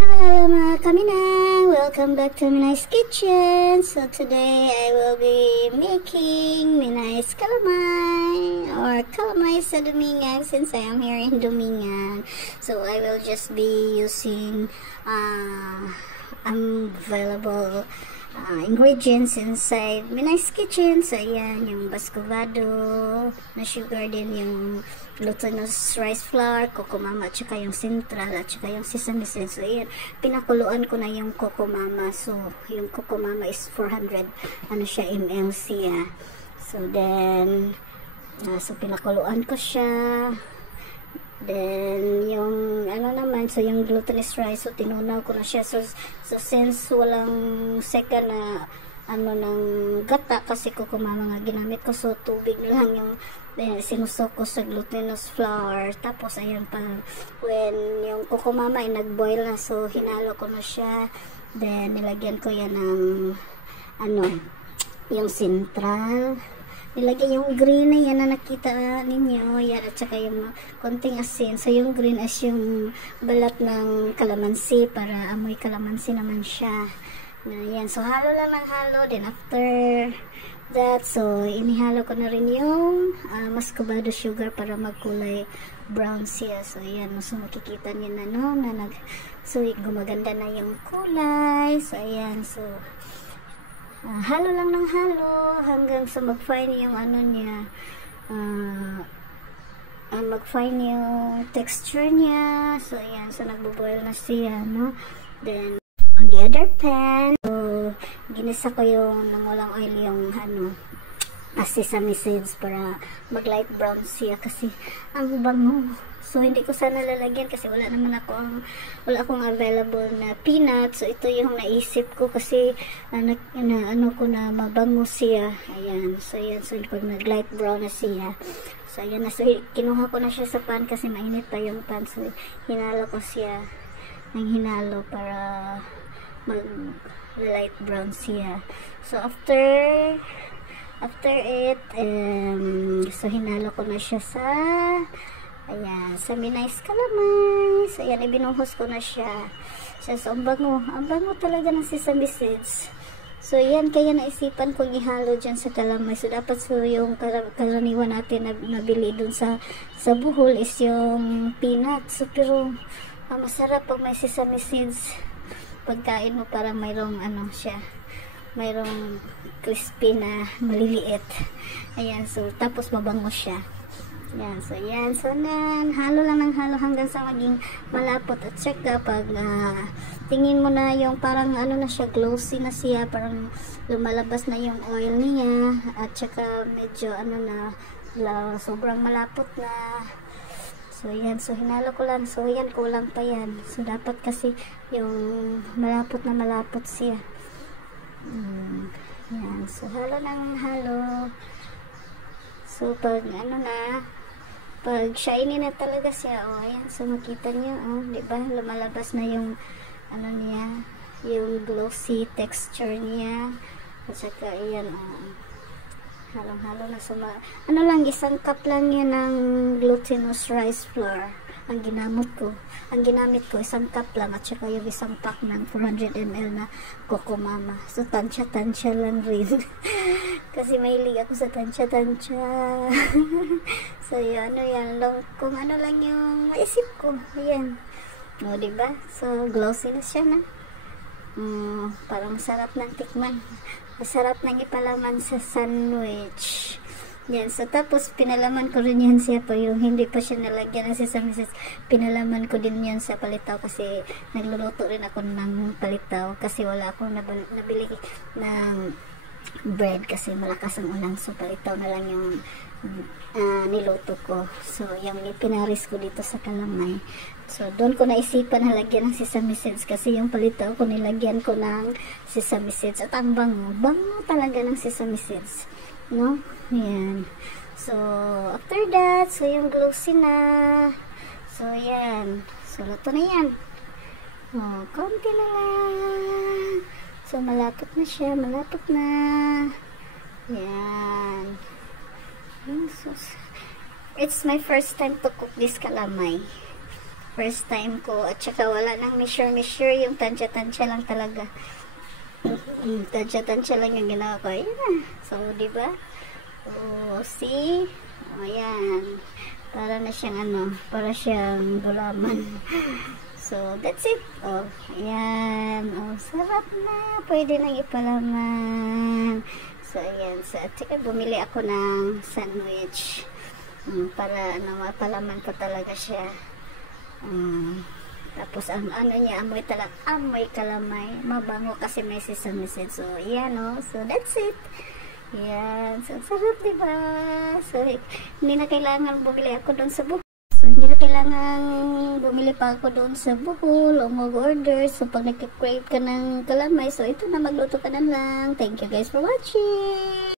Hello mga kaminang! Welcome back to Minay's Kitchen. So today I will be making Minay's calamay or calamay sa Dumingan since I am here in Dumingan. So I will just be using available ingredients inside Minay's Kitchen. So ayan, yung bascovado na sugar, din yung glutinous rice flour, coco mama, at saka yung central, at saka yung sesame seeds. So ayan, pinakuluan ko na yung coco mama. So yung coco mama is 400 ml siya. So then so pinakuluan ko siya. Then yung so yung glutinous rice, so tinunaw ko na siya. So since walang second na ng gata kasi coco mama nga ginamit ko, so tubig lang yung sinusok ko sa glutinous flour. Tapos ayan pa, when yung coco mama ay nagboil na, so hinalo ko na siya. Then nilagyan ko yan ng yung central, nilagyan yung green na yan na nakita ninyo yan, at saka yung konting asin. So yung green is yung balat ng kalamansi, para amoy kalamansi naman siya. Yan, so halo lang ng halo. Then after that, so inihalo ko na rin yung muscovado sugar para magkulay brown siya. So ayan, so makikita niyo na so gumaganda na yung kulay. So ayan, so halo lang ng halo hanggang sa mag-fine yung niya, mag-fine yung texture niya. So ayan, so nagbo-boil na siya, no? Then on the other pan, so ginisa ko yung nang walang oil yung sesame seeds para mag light brown siya kasi ang bango. So hindi ko sana lalagyan kasi wala akong available na peanuts. So ito yung naisip ko kasi ko na mabango siya. Ayan, so ayan, so pag nag light brown na siya, so ayan na, so kinuha ko na siya sa pan kasi mainit pa yung pan. So hinalo ko siya ng hinalo para mag light brown siya. So after it, so hinalo ko na siya sa Minay's calamay. So ayan, ibinuhos ko na siya. So ang bango talaga ng sesame seeds. So yan, kaya naisipan kong ihalo dyan sa calamay. So dapat yung karaniwan natin na nabili dun sa buhol is yung peanuts. So pero masarap pag may sesame seeds. Pagkain mo parang mayroong mayroong crispy na maliliit. Ayan, so tapos mabango siya. Yan, so yan, so halo lang ng halo hanggang sa maging malapot. At saka pag tingin mo na yung parang na siya, glossy na siya, parang lumalabas na yung oil niya, at saka medyo sobrang malapot na. So yan, so hinalo ko lang. So yan, kulang pa yan. So dapat kasi yung malapot na malapot siya. Yan, so halo ng halo. So pag pag shiny na talaga siya, ayan, so makita niyo, di ba, lumalabas na yung niya, yung glossy texture niya. At saka ayan, halong-halo na. So lang, isang cup lang yan ng glutinous rice flour ang ginamit ko, isang cup lang, at saka yung isang pack ng 400 ml na coco mama. So tansya lang rin kasi mahilig ako sa tansya. So yan lang, kung lang yung maisip ko. Ayan, diba, so glossy na siya na. Parang masarap ng tikman, masarap nang ipalaman sa sandwich. Yan, so tapos pinalaman ko rin yan siya pa yung hindi pa siya nalagyan ng sesame seeds. Pinalaman ko din yan sa palitaw kasi nagluluto rin ako ng palitaw kasi wala akong nabili ng bread kasi malakas ang ulan. So palitaw na lang yung niluto ko. So yung pinaris ko dito sa calamay. So doon ko naisipan na lagyan ng sesame seeds kasi yung palitaw ko nilagyan ko ng sesame seeds. At ang bango talaga ng sesame seeds, no? Yan. So after that, so yung glossy na. So yan. So luto na yan. Konti na lang. So malapot na siya, malapot na. Yan. So, it's my first time to cook this calamay. first time ko. At saka wala nang measure, yung tansya-tansya lang talaga. Tansya-tansya lang yung ginawa ko. Ayan na. So, diba? Oh, see? Oh, ayan. Para na siyang para siyang gulaman. So, that's it. Oh, ayan. Oh, sarap na. Pwede nang ipalaman. So, ayan. So, at saka bumili ako ng sandwich. Para, mapalaman ko talaga siya. Tapos, ang niya, amoy kalamay. Mabango kasi may sesame seeds. So, ayan, oh. So, that's it. Ayan. So, sarap, diba? So, hindi na kailangan bumili ako doon sa buhok. So, hindi na kailangan bumili pa ako doon sa Bohol o mag-order. So, pag nag-crave ka ng kalamay, so ito na, magluto ka na lang. Thank you guys for watching!